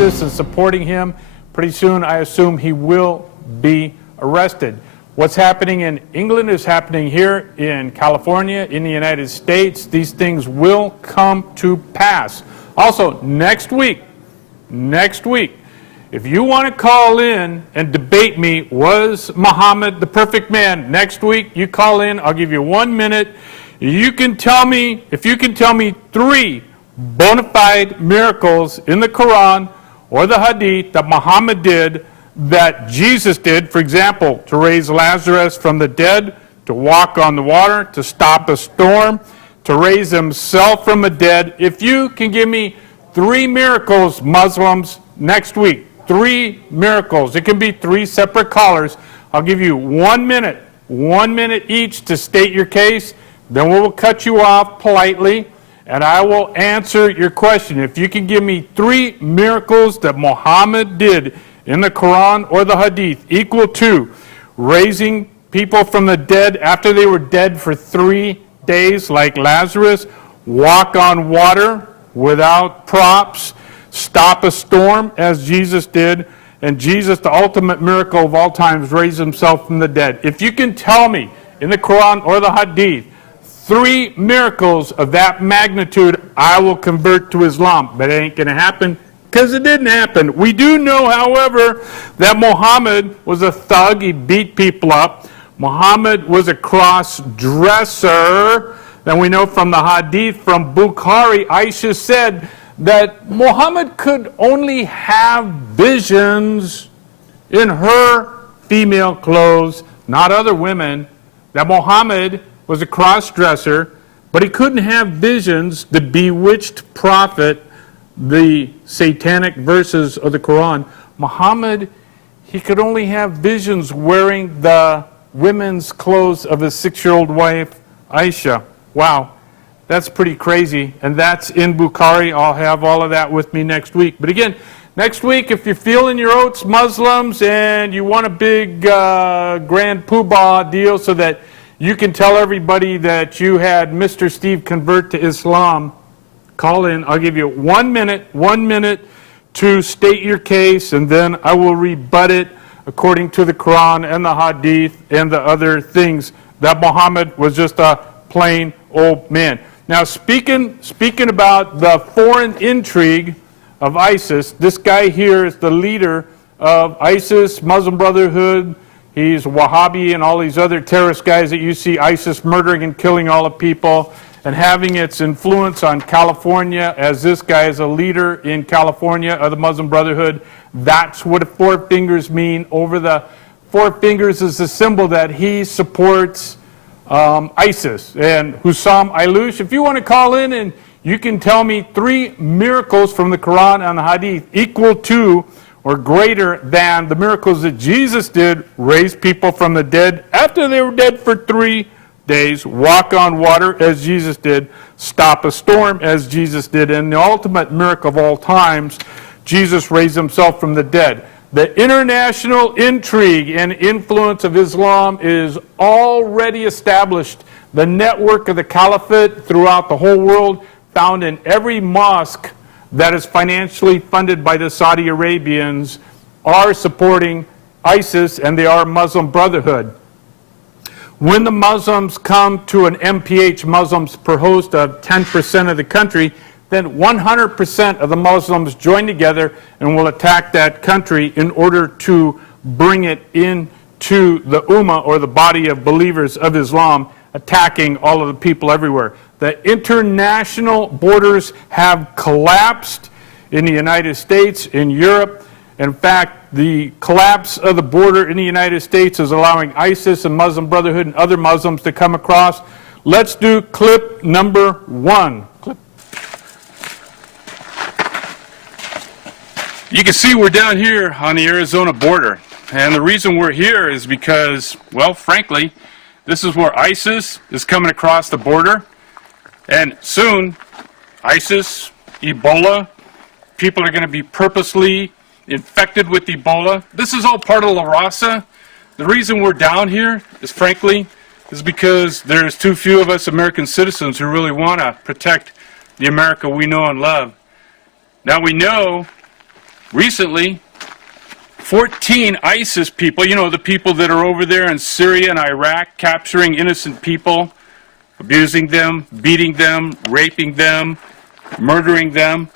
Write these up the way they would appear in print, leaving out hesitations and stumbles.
ISIS and supporting him. Pretty soon, I assume he will be arrested. What's happening in England is happening here in California, in the United States. These things will come to pass. Also, next week, if you want to call in and debate me, was Muhammad the perfect man? Next week, you call in, I'll give you 1 minute. You can tell me, if you can tell me 3 bona fide miracles in the Quran or the Hadith that Muhammad did, that Jesus did, for example, to raise Lazarus from the dead, to walk on the water, to stop a storm, to raise himself from the dead. If you can give me 3 miracles, Muslims, next week, 3 miracles. It can be 3 separate callers. I'll give you 1 minute each to state your case. Then we will cut you off politely, and I will answer your question. If you can give me 3 miracles that Muhammad did in the Quran or the Hadith, equal to raising people from the dead after they were dead for 3 days, like Lazarus, walk on water without props, stop a storm, as Jesus did, and Jesus, the ultimate miracle of all times, raised himself from the dead. If you can tell me in the Quran or the Hadith 3 miracles of that magnitude, I will convert to Islam. But it ain't going to happen, because it didn't happen. We do know, however, that Muhammad was a thug. He beat people up. Muhammad was a cross-dresser. Then we know from the Hadith from Bukhari, Aisha said that Muhammad could only have visions in her female clothes, not other women. That Muhammad was a cross-dresser, but he couldn't have visions. The bewitched prophet, the satanic verses of the Quran, Muhammad, he could only have visions wearing the women's clothes of his 6-year-old wife, Aisha. Wow, that's pretty crazy, and that's in Bukhari. I'll have all of that with me next week. But again, next week, if you're feeling your oats, Muslims, and you want a big grand poobah deal so that you can tell everybody that you had Mr. Steve convert to Islam, call in. I'll give you 1 minute to state your case, and then I will rebut it according to the Quran and the Hadith and the other things, that Muhammad was just a plain old man. Now, speaking about the foreign intrigue of ISIS, this guy here is the leader of ISIS, Muslim Brotherhood. He's Wahhabi and all these other terrorist guys that you see ISIS murdering and killing all the people and having its influence on California, as this guy is a leader in California of the Muslim Brotherhood. That's what 4 fingers mean. Over the 4 fingers is the symbol that he supports ISIS. And Hussam Ailush, if you want to call in and you can tell me 3 miracles from the Quran and the Hadith equal to or greater than the miracles that Jesus did, raise people from the dead after they were dead for 3 days, walk on water as Jesus did, stop a storm as Jesus did, and the ultimate miracle of all times, Jesus raised himself from the dead. The international intrigue and influence of Islam is already established. The network of the caliphate throughout the whole world, found in every mosque that is financially funded by the Saudi Arabians, are supporting ISIS, and they are Muslim Brotherhood. When the Muslims come to an MPH, Muslims per host, of 10% of the country, then 100% of the Muslims join together and will attack that country in order to bring it into the Ummah, or the body of believers of Islam, attacking all of the people everywhere. The international borders have collapsed in the United States, in Europe. In fact, the collapse of the border in the United States is allowing ISIS and Muslim Brotherhood and other Muslims to come across. Let's do clip number 1. You can see we're down here on the Arizona border. And the reason we're here is because, well, frankly, this is where ISIS is coming across the border. And soon, ISIS, Ebola, people are going to be purposely infected with Ebola. This is all part of La Raza. The reason we're down here is, frankly, is because there's too few of us American citizens who really want to protect the America we know and love. Now we know recently, 14 ISIS people, you know, the people that are over there in Syria and Iraq, capturing innocent people, abusing them, beating them, raping them, murdering them.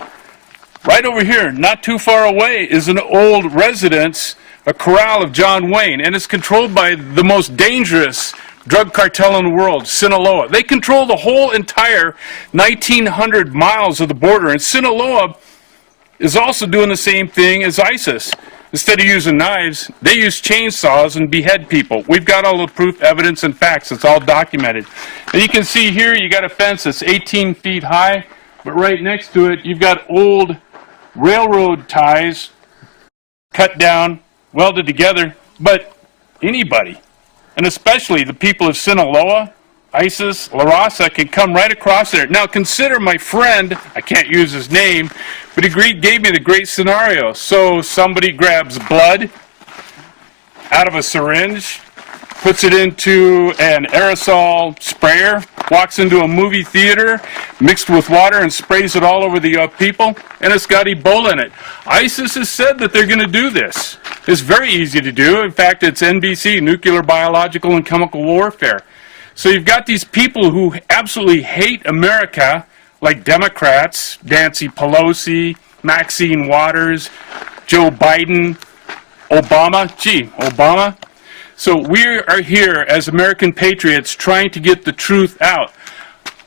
Right over here, not too far away, is an old residence, a corral of John Wayne, and it's controlled by the most dangerous drug cartel in the world, Sinaloa. They control the whole entire 1,900 miles of the border, and Sinaloa is also doing the same thing as ISIS. Instead of using knives, they use chainsaws and behead people. We've got all the proof, evidence, and facts. It's all documented. And you can see here, you got a fence that's 18 feet high, but right next to it, you've got old railroad ties cut down, welded together. But anybody, and especially the people of Sinaloa, ISIS, La Raza, can come right across there. Now consider my friend, I can't use his name, but he gave me the great scenario. So somebody grabs blood out of a syringe, puts it into an aerosol sprayer, walks into a movie theater, mixed with water, and sprays it all over the people, and it's got Ebola in it. ISIS has said that they're going to do this. It's very easy to do. In fact, it's NBC, nuclear, biological, and chemical warfare. So you've got these people who absolutely hate America, like Democrats, Nancy Pelosi, Maxine Waters, Joe Biden, Obama. Obama. So we are here as American patriots trying to get the truth out.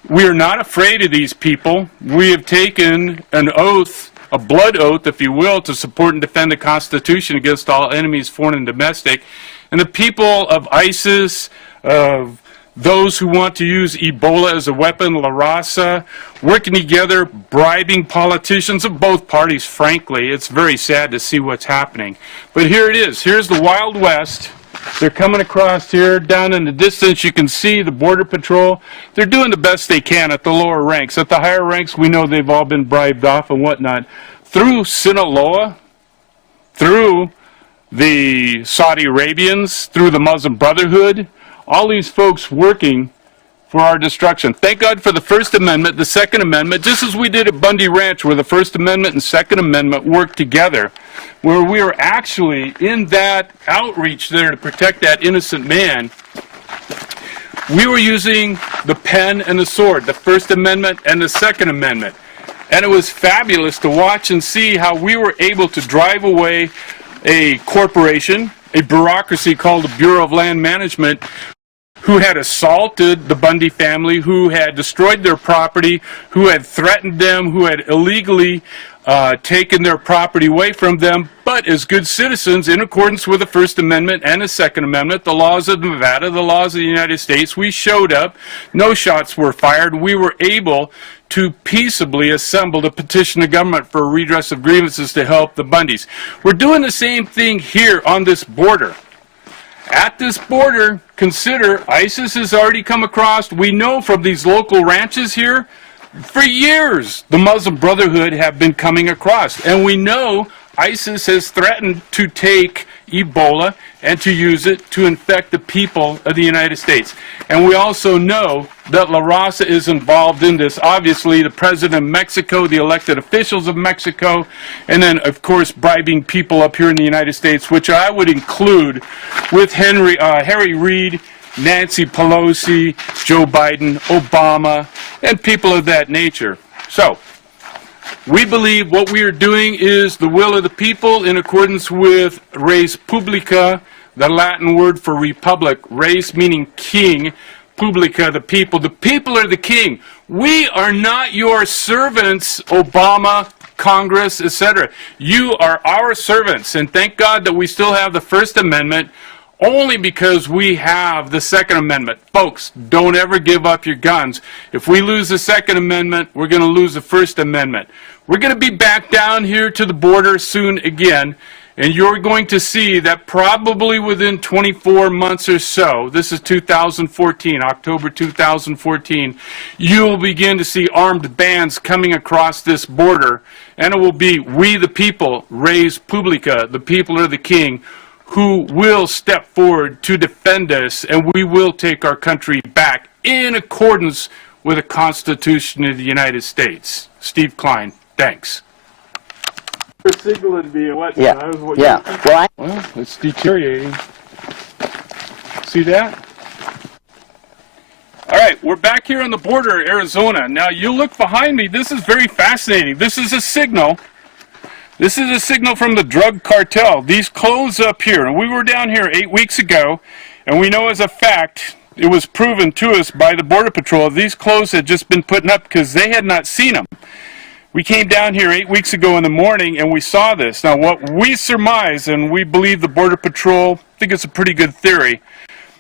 We are not afraid of these people. We have taken an oath, a blood oath, if you will, to support and defend the Constitution against all enemies, foreign and domestic. And the people of ISIS, of those who want to use Ebola as a weapon, La Raza, working together, bribing politicians of both parties, frankly. It's very sad to see what's happening. But here it is. Here's the Wild West. They're coming across here. Down in the distance, you can see the Border Patrol. They're doing the best they can at the lower ranks. At the higher ranks, we know they've all been bribed off and whatnot. Through Sinaloa, through the Saudi Arabians, through the Muslim Brotherhood, all these folks working for our destruction. Thank God for the First Amendment, the Second Amendment, just as we did at Bundy Ranch, where the First Amendment and Second Amendment worked together, where we are actually in that outreach there to protect that innocent man. We were using the pen and the sword, the First Amendment and the Second Amendment. And it was fabulous to watch and see how we were able to drive away a corporation, a bureaucracy called the Bureau of Land Management, who had assaulted the Bundy family, who had destroyed their property, who had threatened them, who had illegally taken their property away from them. But as good citizens, in accordance with the First Amendment and the Second Amendment, the laws of Nevada, the laws of the United States, we showed up. No shots were fired. We were able to peaceably assemble to petition the government for a redress of grievances to help the Bundys. We're doing the same thing here on this border. At this border, consider ISIS has already come across. We know from these local ranches here, for years, the Muslim Brotherhood have been coming across. And we know ISIS has threatened to take Ebola and to use it to infect the people of the United States. And we also know that La Raza is involved in this. Obviously, the president of Mexico, the elected officials of Mexico, and then, of course, bribing people up here in the United States, which I would include with Harry Reid, Nancy Pelosi, Joe Biden, Obama, and people of that nature. So, we believe what we are doing is the will of the people in accordance with res publica, the Latin word for republic, res meaning king, publica, the people. The people are the king. We are not your servants, Obama, Congress, etc. You are our servants, and thank God that we still have the First Amendment, only because we have the Second Amendment. Folks, don't ever give up your guns. If we lose the Second Amendment, we're going to lose the First Amendment. We're going to be back down here to the border soon again, and you're going to see that probably within 24 months or so, this is 2014, October 2014, you will begin to see armed bands coming across this border, and it will be we the people, res publica, the people are the king, who will step forward to defend us, and we will take our country back in accordance with the Constitution of the United States. Steve Klein, thanks. signaling me and whatnot. Yeah. Yeah. Well, it's deteriorating. See that? All right, we're back here on the border of Arizona. Now, you look behind me. This is very fascinating. This is a signal. This is a signal from the drug cartel. These clothes up here, and we were down here 8 weeks ago, and we know as a fact, it was proven to us by the Border Patrol, these clothes had just been put up because they had not seen them. We came down here 8 weeks ago in the morning, and we saw this. Now, what we surmise, and we believe the Border Patrol, I think it's a pretty good theory,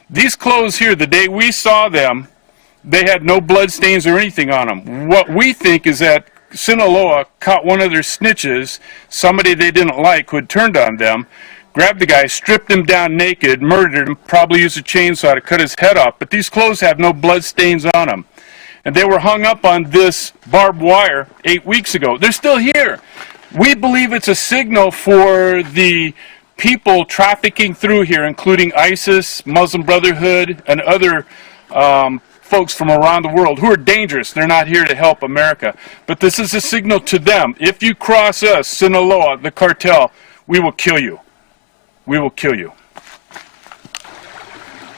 these clothes here, the day we saw them, they had no blood stains or anything on them. What we think is that Sinaloa caught one of their snitches, somebody they didn't like who had turned on them, grabbed the guy, stripped him down naked, murdered him, probably used a chainsaw to cut his head off. But these clothes have no blood stains on them. And they were hung up on this barbed wire 8 weeks ago. They're still here. We believe it's a signal for the people trafficking through here, including ISIS, Muslim Brotherhood, and other folks from around the world who are dangerous. They're not here to help America. But this is a signal to them. If you cross us, Sinaloa, the cartel, we will kill you. We will kill you.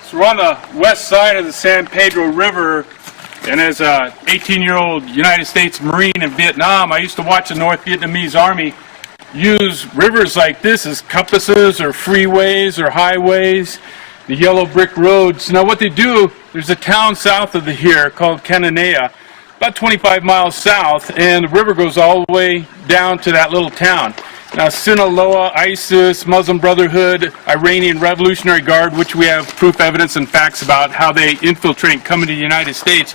So we're on the west side of the San Pedro River, and as an 18-year-old United States Marine in Vietnam, I used to watch the North Vietnamese Army use rivers like this as compasses or freeways or highways, the yellow brick roads. Now what they do, there's a town south of here called Cananea, about 25 miles south, and the river goes all the way down to that little town. Now Sinaloa, ISIS, Muslim Brotherhood, Iranian Revolutionary Guard, which we have proof, evidence, and facts about how they infiltrate and come into the United States,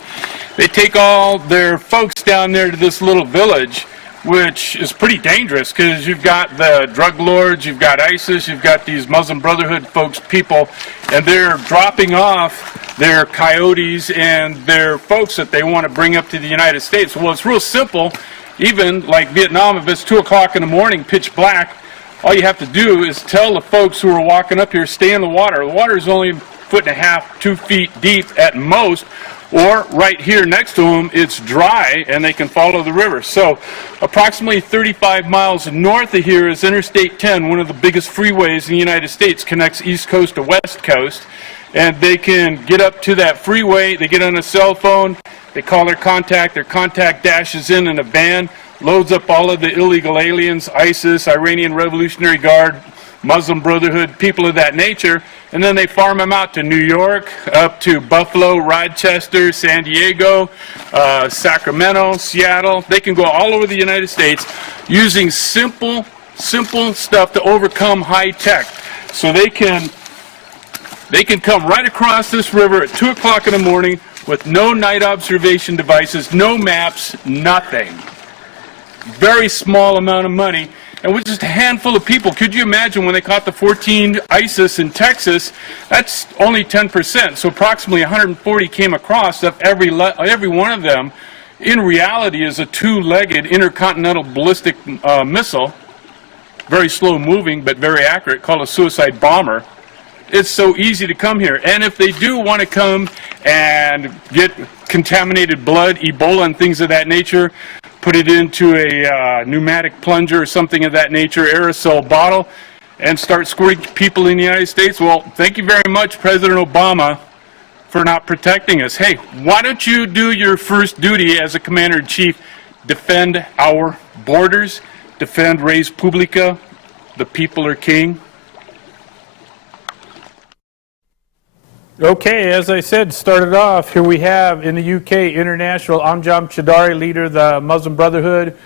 they take all their folks down there to this little village, which is pretty dangerous because you've got the drug lords, you've got ISIS, you've got these Muslim Brotherhood folks, people, and they're dropping off their coyotes and their folks that they want to bring up to the United States. Well, it's real simple. Even like Vietnam, if it's 2 o'clock in the morning, pitch black, all you have to do is tell the folks who are walking up here, stay in the water. The water is only 1.5 feet, 2 feet deep at most. Or right here next to them, it's dry and they can follow the river. So approximately 35 miles north of here is Interstate 10, one of the biggest freeways in the United States, connects East Coast to West Coast. And they can get up to that freeway, they get on a cell phone, they call their contact dashes in a van, loads up all of the illegal aliens, ISIS, Iranian Revolutionary Guard, Muslim Brotherhood, people of that nature, and then they farm them out to New York, up to Buffalo, Rochester, San Diego, Sacramento, Seattle. They can go all over the United States using simple stuff to overcome high tech. So they can come right across this river at 2 o'clock in the morning with no night observation devices, no maps, nothing. Very small amount of money. And with just a handful of people, could you imagine when they caught the 14 ISIS in Texas, that's only 10%. So approximately 140 came across. Every one of them, in reality, is a two-legged intercontinental ballistic missile. Very slow moving, but very accurate, called a suicide bomber. It's so easy to come here. And if they do want to come and get contaminated blood, Ebola, and things of that nature, put it into a pneumatic plunger or something of that nature, aerosol bottle, and start squirting people in the United States. Well, thank you very much, President Obama, for not protecting us. Hey, why don't you do your first duty as a commander-in-chief? Defend our borders, defend res publica, the people are king. Okay, as I said, started off, here we have in the UK, international Amjad Chadari, leader of the Muslim Brotherhood,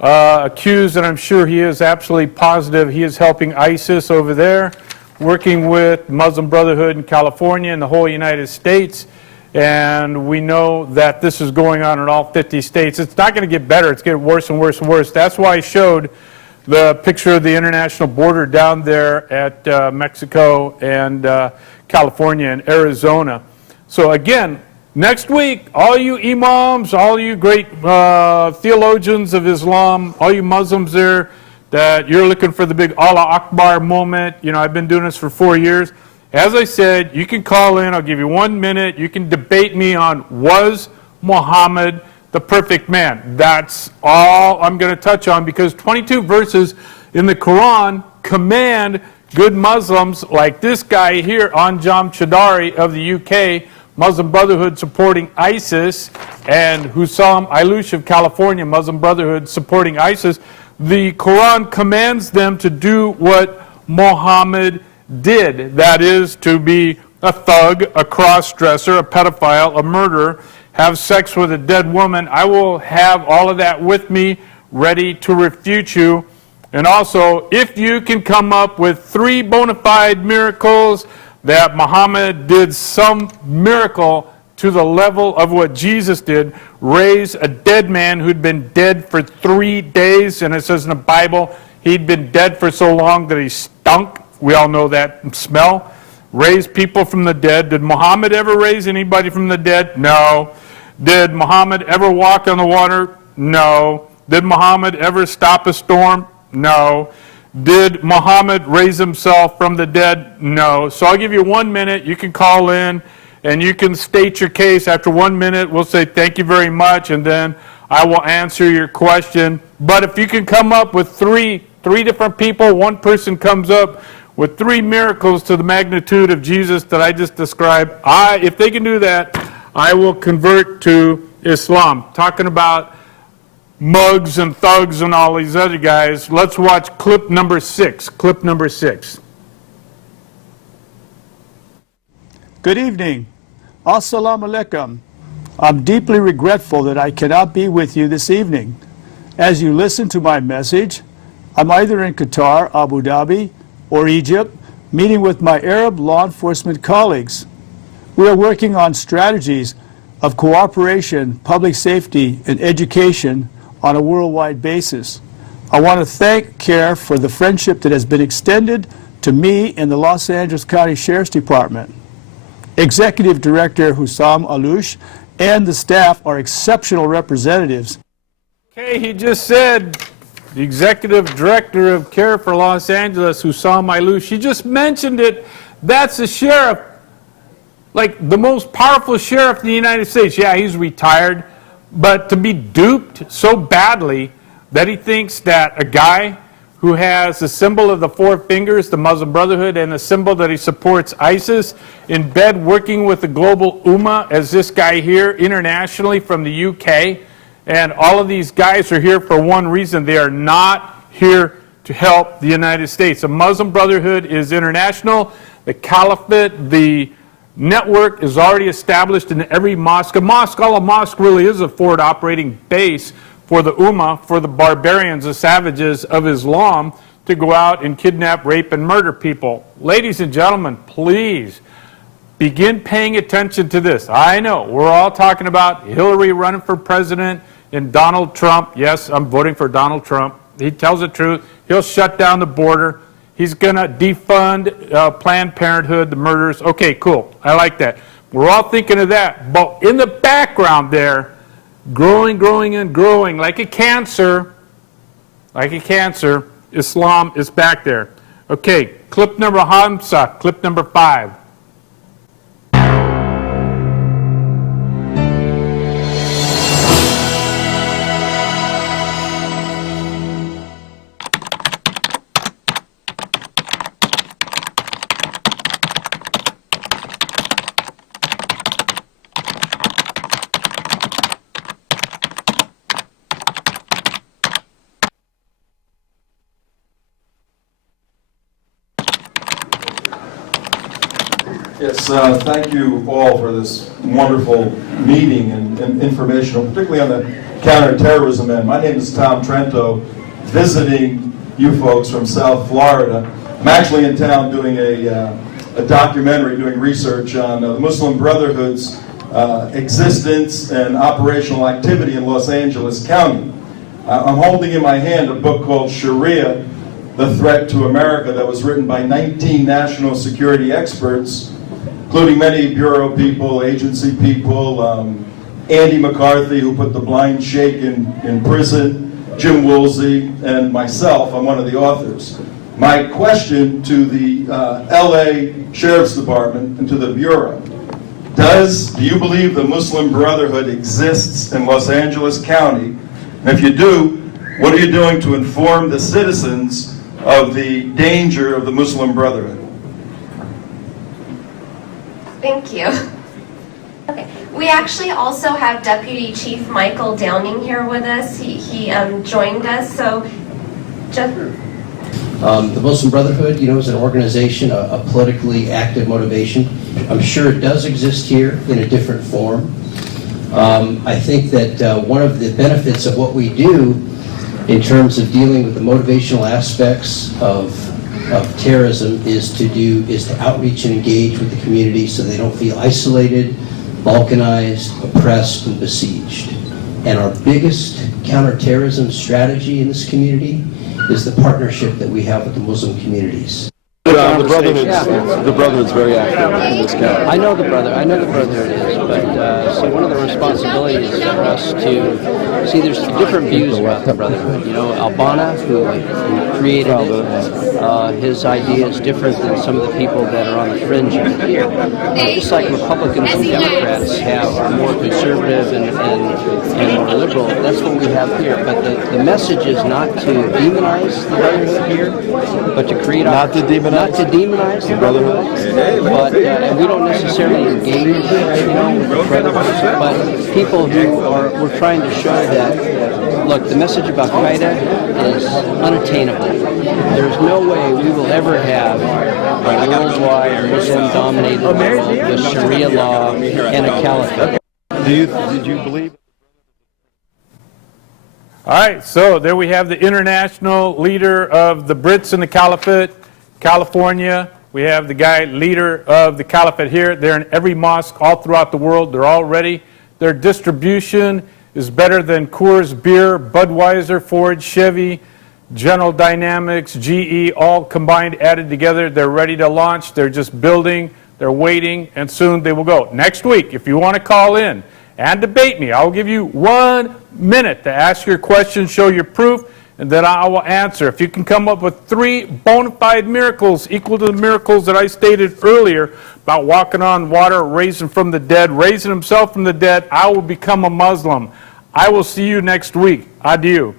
accused, and I'm sure he is absolutely positive he is helping ISIS over there, working with Muslim Brotherhood in California and the whole United States. And we know that this is going on in all 50 states. It's not going to get better. It's getting worse and worse and worse. That's why I showed the picture of the international border down there at Mexico and California and Arizona. So again, next week, all you imams, all you great theologians of Islam, all you Muslims there, that you're looking for the big Allah Akbar moment. You know, I've been doing this for 4 years. As I said, you can call in. I'll give you 1 minute. You can debate me on, was Muhammad the perfect man? That's all I'm going to touch on, because 22 verses in the Quran command good Muslims like this guy here, Anjam Chowdhury of the UK, Muslim Brotherhood supporting ISIS, and Hussam Aylouch of California, Muslim Brotherhood supporting ISIS. The Quran commands them to do what Muhammad did, that is, to be a thug, a cross-dresser, a pedophile, a murderer, have sex with a dead woman. I will have all of that with me, ready to refute you. And also, if you can come up with 3 bona fide miracles that Muhammad did some miracle to the level of what Jesus did, raise a dead man who'd been dead for 3 days, and it says in the Bible, he'd been dead for so long that he stunk. We all know that smell. Raise people from the dead. Did Muhammad ever raise anybody from the dead? No. Did Muhammad ever walk on the water? No. Did Muhammad ever stop a storm? No. Did Muhammad raise himself from the dead? No. So I'll give you 1 minute. You can call in and you can state your case. After 1 minute, we'll say thank you very much, and then I will answer your question. But if you can come up with three different people, one person comes up with 3 miracles to the magnitude of Jesus that I just described, if they can do that, I will convert to Islam. Talking about mugs and thugs and all these other guys, let's watch clip number 6. Clip number 6. Good evening. Assalamu alaikum. I'm deeply regretful that I cannot be with you this evening. As you listen to my message, I'm either in Qatar, Abu Dhabi, or Egypt, meeting with my Arab law enforcement colleagues. We are working on strategies of cooperation, public safety, and education on a worldwide basis. I want to thank CARE for the friendship that has been extended to me in the Los Angeles County Sheriff's Department. Executive Director Hussam Aylouch and the staff are exceptional representatives. Okay, he just said the Executive Director of CARE for Los Angeles, Hussam Aylouch, he just mentioned it. That's the sheriff, like the most powerful sheriff in the United States. Yeah, he's retired, but to be duped so badly that he thinks that a guy who has the symbol of the 4 fingers, the Muslim Brotherhood, and the symbol that he supports ISIS, in bed working with the global Ummah, as this guy here, internationally from the UK, and all of these guys are here for one reason. They are not here to help the United States. The Muslim Brotherhood is international. The Caliphate, the network is already established in every mosque. A mosque really is a forward operating base for the Ummah, for the barbarians, the savages of Islam, to go out and kidnap, rape, and murder people. Ladies and gentlemen, please begin paying attention to this. I know we're all talking about Hillary running for president and Donald Trump. Yes, I'm voting for Donald Trump. He tells the truth. He'll shut down the border. He's going to defund Planned Parenthood, the murders. Okay, cool. I like that. We're all thinking of that. But in the background there, growing and growing like a cancer, Islam is back there. Okay, clip number Hamza, clip number 5. Yes, thank you all for this wonderful meeting and informational, particularly on the counterterrorism end. My name is Tom Trento, visiting you folks from South Florida. I'm actually in town doing a documentary, doing research on the Muslim Brotherhood's existence and operational activity in Los Angeles County. I'm holding in my hand a book called Sharia, The Threat to America, that was written by 19 national security experts, including many bureau people, agency people, Andy McCarthy, who put the blind sheikh in prison, Jim Woolsey, and myself. I'm one of the authors. My question to the LA Sheriff's Department and to the Bureau, do you believe the Muslim Brotherhood exists in Los Angeles County? And if you do, what are you doing to inform the citizens of the danger of the Muslim Brotherhood. Thank you. Okay. We actually also have Deputy Chief Michael Downing here with us. He joined us. So, Jeff. The Muslim Brotherhood, is an organization, a politically active motivation. I'm sure it does exist here in a different form. I think that one of the benefits of what we do in terms of dealing with the motivational aspects of terrorism is to outreach and engage with the community so they don't feel isolated, balkanized, oppressed, and besieged. And our biggest counterterrorism strategy in this community is the partnership that we have with the Muslim communities. The Brotherhood's very active in this county. I know the Brotherhood is, but see, one of the responsibilities for us to see there's different views about the Brotherhood. Albana, who created it, his idea is different than some of the people that are on the fringe here. Just like Republicans and Democrats are more conservative and more liberal, that's what we have here. But the message is not to demonize the Brotherhood here, but to create Not to demonize the Brotherhood, but and we don't necessarily engage, with the Brotherhood, but people who we're trying to show that, look, the message of Al-Qaeda is unattainable. There's no way we will ever have a worldwide Muslim-dominated world with Sharia law and a caliphate. Did you believe? All right, so there we have the international leader of the Brits in the Caliphate, California. We have the guy, leader of the Caliphate here. They're in every mosque all throughout the world. They're all ready. Their distribution is better than Coors Beer, Budweiser, Ford, Chevy, General Dynamics, GE, all combined, added together. They're ready to launch. They're just building. They're waiting, and soon they will go. Next week, if you want to call in and debate me, I'll give you 1 minute to ask your question, show your proof, and then I will answer. If you can come up with 3 bona fide miracles equal to the miracles that I stated earlier about walking on water, raising from the dead, raising himself from the dead, I will become a Muslim. I will see you next week. Adieu.